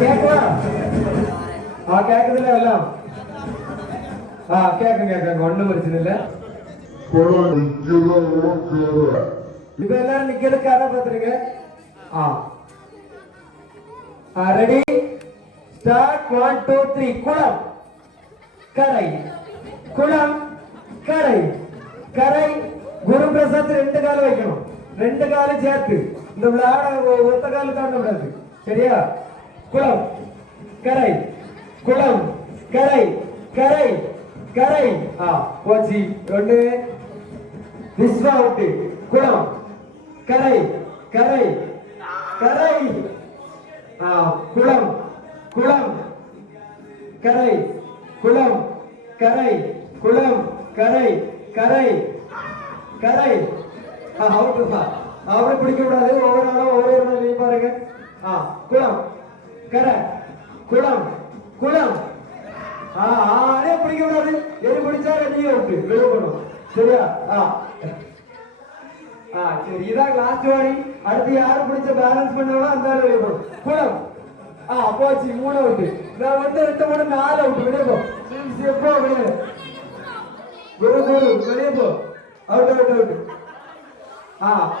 கேக்குதா ஆ கேக்குதுல எல்லாம்? ஆ கேட்கும் கேட்கும் ஒண்ணும் பிரச்சனை இல்ல. இப்ப எல்லாரும் நிக்கிறது கதை பார்த்துருங்க ஆ ஆ. Ready start one two three குளம் கரை குளம் கரை கரை குரு பிரசாத் ரெண்டு காலம் வைக்கணும். ரெண்டு காலம் சேர்த்து. இந்த விளையாட ஒத்த காலம் தாண்ட விடாது சரியா? குளம் கரை குளம் கரை கரை கரை ஆ போச்சு ஒண்ணு விஸ்வா விட்டு குளம் கரை கரை கரை குளம் குளம் கரை குளம் கரை குளம் கரை கரை கரை. அவுட்டு தான் அவரை பிடிக்க கூடாது ஒவ்வொரு நாளும் ஒவ்வொரு நாளும் நீ பாருங்க ஆ குளம் கரை குளம் குளம். ஆ ஆனே பிடிக்க கூடாது எது பிடிச்சா நீ அவுட்டு விழுவணும் சரியா? ஆ. ஆ சரி இதான் லாஸ்ட் வாணி அடுத்து யாரு பிடிச்ச பேலன்ஸ் பண்ணாலும் அந்த ஆள் வெளியே போடும் குளம் ஆ போச்சு. மூணு அவுட்டு நான் வந்து ரெண்டு மூணு நாலு அவுட்டு வெளியே போ. எப்போ வெளியே. குரு குரு வெளியே போ. அவுட் அவுட் அவுட் ஆ.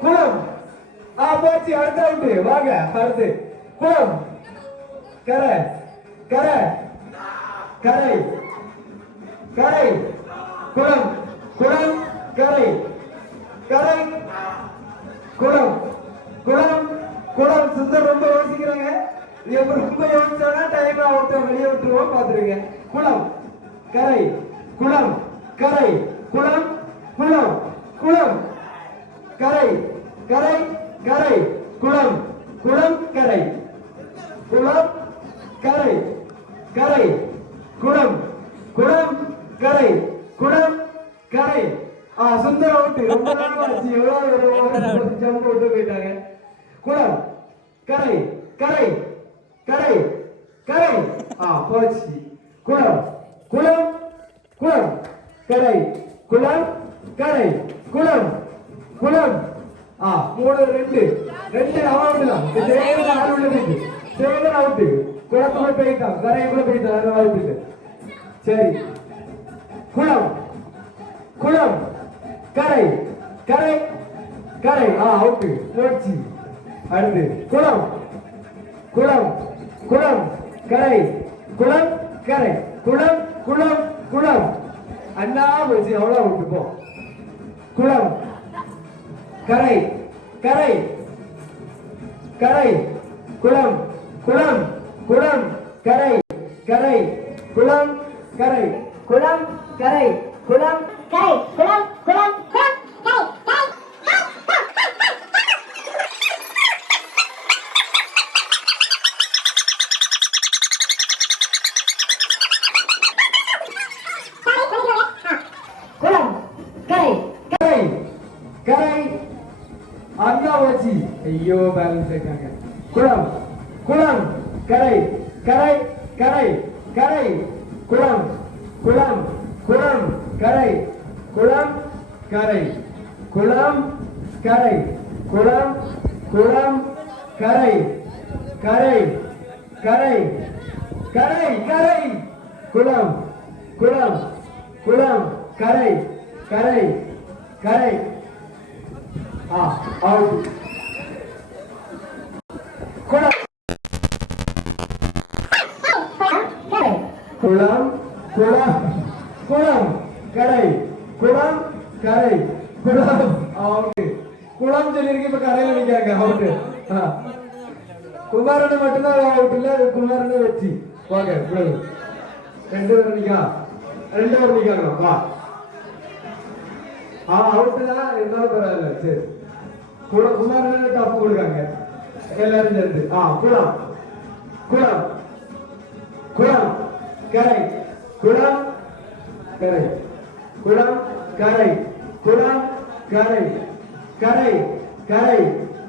குளம். ஆ போச்சு. அடுத்த அவுட்டு வாங்க அடுத்து. குளம். கரை. கரை. கரை. கரை. குளம். குளம். கரை. கரை. குளம். குளம் குளம் சுந்தர் ரொம்ப யோசிக்கிறாங்க. எப்ப ரொம்ப யோசிச்சானா டைம் அவுட்ட வெளியே விட்டுருவோம் பாத்துருங்க குளம் கரை குளம் கரை குளம் குளம் குளம் கரை கரை கரை குளம் குளம் கரை குளம் கரை கரை குளம். சுந்தர விட்டு ரொம்ப நாள் ஆச்சு. எவ்வளவு ஜம்ப் விட்டு போயிட்டாங்க. குளம் கரை. கரை. கரை. கரை. ஆ போச்சு. குளம் குளம் குளம் கரை. குளம் கரை. குளம் குளம் ஆ மூணு ரெண்டு. ரெண்டு அவுட் தான். சேகர் ஆறு உள்ள போயிட்டு சேகர் அவுட் குளத்துக்குள்ள போயிட்டான். கரைக்குள்ள போயிட்டான். அந்த வாய்ப்பு சரி. குளம் குளம் கரை கரை கரை. ஆ அவுட் போச்சு அடுத்து குளம். குளம் குளம் கரை. குளம் கரை. குளம் குளம் குளம். அண்ணா போச்சு அவ்வளோ விட்டுப்போம் குளம். கரை கரை. கரை. குளம் குளம் குளம் கரை. கரை குளம் கரை. குளம் கரை. குளம் குளம் குளம் கரை கரை குளம் கரை கரை கரை வச்சு ஐயோ பேலன்ஸ் இருக்காங்க குளம் குளம் கரை கரை கரை கரை குளம் குளம் குளம் கரை குளம் கரை குளம் கரை குளம் குளம் கரை கரை கரை கரை கரை குளம் குளம் குளம் கரை கரை கரை குளம் குளம் குளம் குளம் குளம் கரை குளம் அவுட் குளம் சொல்லியிருக்கு இப்ப கரையில நிக்காங்க அவுட் குமாரனை மட்டும்தான் அவுட் இல்ல குமாரனை வச்சு. ஓகே குளம். ரெண்டு பேரும் நிக்கா. ரெண்டு பேரும் நிக்காங்க வா. ஆ அவுட் தான் இருந்தாலும் பரவாயில்ல சரி. குள குமாரனை காப்பு கொடுக்காங்க எல்லாரும் சேர்ந்து. ஆ குளம். குளம். குளம். கரை. குளம். கரை. குளம். கரை. குளம். கரை. கரை. கரை.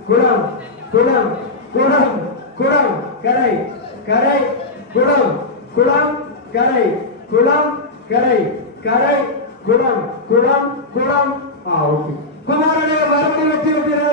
குளம். குளம். குளம். குளம். கரை. கரை. குளம். குளம். கரை. குளம். கரை. கரை. குளம். குளம். குளம். ஆ ஓகே. குமாரனே வரம்பு வச்சிருக்கிறார்